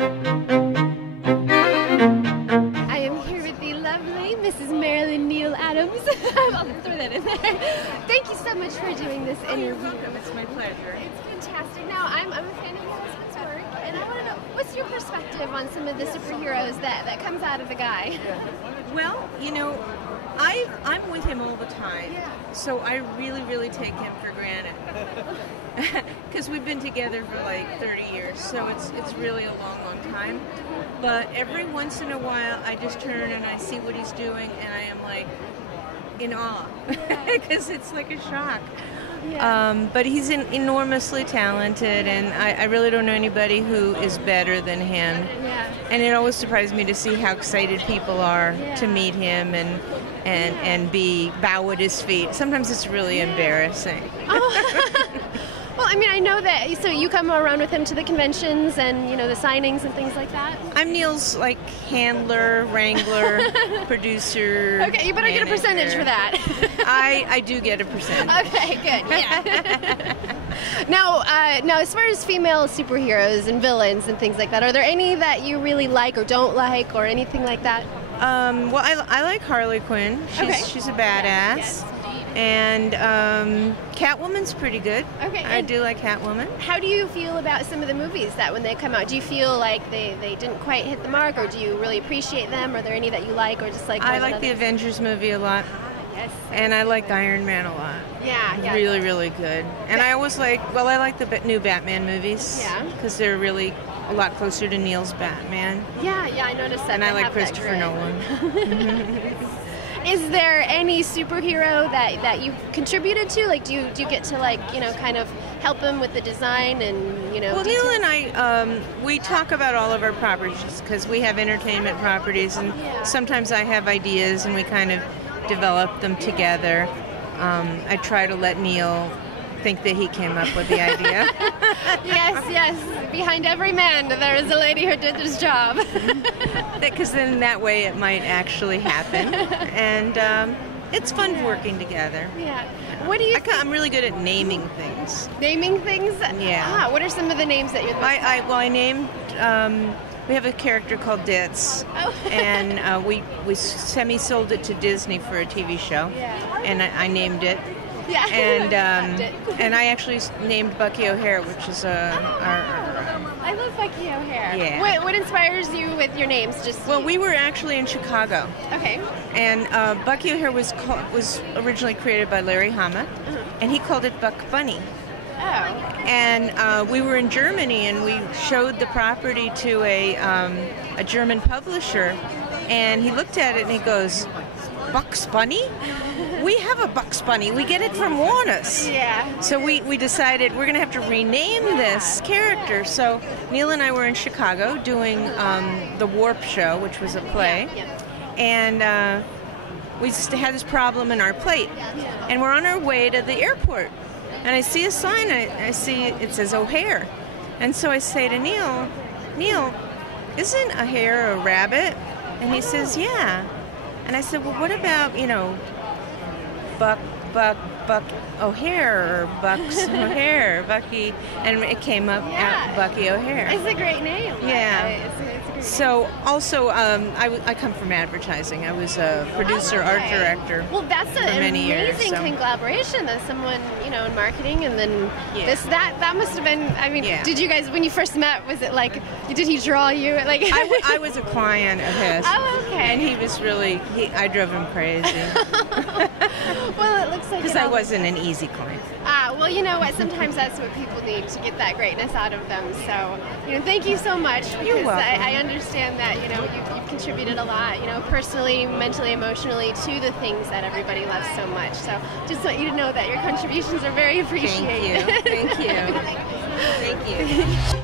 I am here with the lovely Mrs. Marilyn Neal Adams. I'll throw that in there. Thank you so much for doing this interview. You're welcome. It's my pleasure. It's fantastic. Now, I'm a fan of your husband's work, and I want to know, what's your perspective on some of the superheroes that comes out of the guy? Well, you know, I'm with him all the time, so I really take him for granted. Because we've been together for like 30 years, so it's really a long time. But every once in a while, I just turn and I see what he's doing, and I am like in awe, because it's like a shock. But he's enormously talented, and I really don't know anybody who is better than him. And it always surprises me to see how excited people are to meet him and bow at his feet. Sometimes it's really embarrassing. Well, I mean, I know that, so you come around with him to the conventions and, you know, the signings and things like that? I'm Neal's, like, handler, wrangler, producer. Okay, you better manager. get a percentage for that. I do get a percentage. Okay, good, yeah. Now, as far as female superheroes and villains and things like that, are there any that you really like or don't like or anything like that? Well, I like Harley Quinn. She's a badass. Yes. And Catwoman's pretty good. Okay. I do like Catwoman. How do you feel about some of the movies that when they come out? Do you feel like they didn't quite hit the mark, or do you really appreciate them? Are there any that you like, or just like I like the Avengers movie a lot. Yes. And I like Iron Man a lot. Yeah. Really good. And I always like the new Batman movies. Yeah. Because they're really a lot closer to Neal's Batman. Yeah, I noticed that. And I like Christopher Nolan. Is there any superhero that you've contributed to? Like, do you get to, like, you know, kind of help him with the design and, you know? Well, Neal and I, we talk about all of our properties because we have entertainment properties, and sometimes I have ideas and we kind of develop them together. I try to let Neal think that he came up with the idea. Yes. Behind every man, there is a lady who did this job. Because then that way it might actually happen, and it's fun working together. Yeah. What do you? I'm really good at naming things. Naming things? Yeah. What are some of the names that you're? I named. We have a character called Ditz, and we semi-sold it to Disney for a TV show, and I named it. Yeah. And I actually named Bucky O'Hare, which is I love Bucky O'Hare. Yeah. What inspires you with your names? Well, we were actually in Chicago. Okay. And Bucky O'Hare was originally created by Larry Hama, and he called it Buck Bunny. Oh. And we were in Germany, and we showed the property to a German publisher, and he looked at it and he goes, "Bugs Bunny? We have a Bugs Bunny. We get it from Warner's." Yeah. So we decided we're going to have to rename this character. So Neal and I were in Chicago doing the Warp Show, which was a play. And we just had this problem in our plate. And we're on our way to the airport. And I see a sign. I see it says O'Hare. And so I say to Neal, isn't a hare a rabbit? And he says, yeah. And I said, well, what about, you know, Buck O'Hare or Bucks O'Hare, Bucky, and it came up at Bucky O'Hare. It's a great name. Yeah. It's a great so also, I come from advertising. I was a producer, art director. Well, that's an amazing years, collaboration. That someone, you know, in marketing, and then that must have been. I mean, did you guys, when you first met, was it like, did he draw you? Like, I was a client of his. Oh, okay. And he was really, I drove him crazy. Well, it looks like because I wasn't an easy client. Well, you know what? Sometimes that's what people need to get that greatness out of them. So, you know, thank you so much. You're welcome. I understand that, you know, you've contributed a lot, you know, personally, mentally, emotionally, to the things that everybody loves so much. So, just want you to know that your contributions are very appreciated. Thank you. Thank you. Thank you.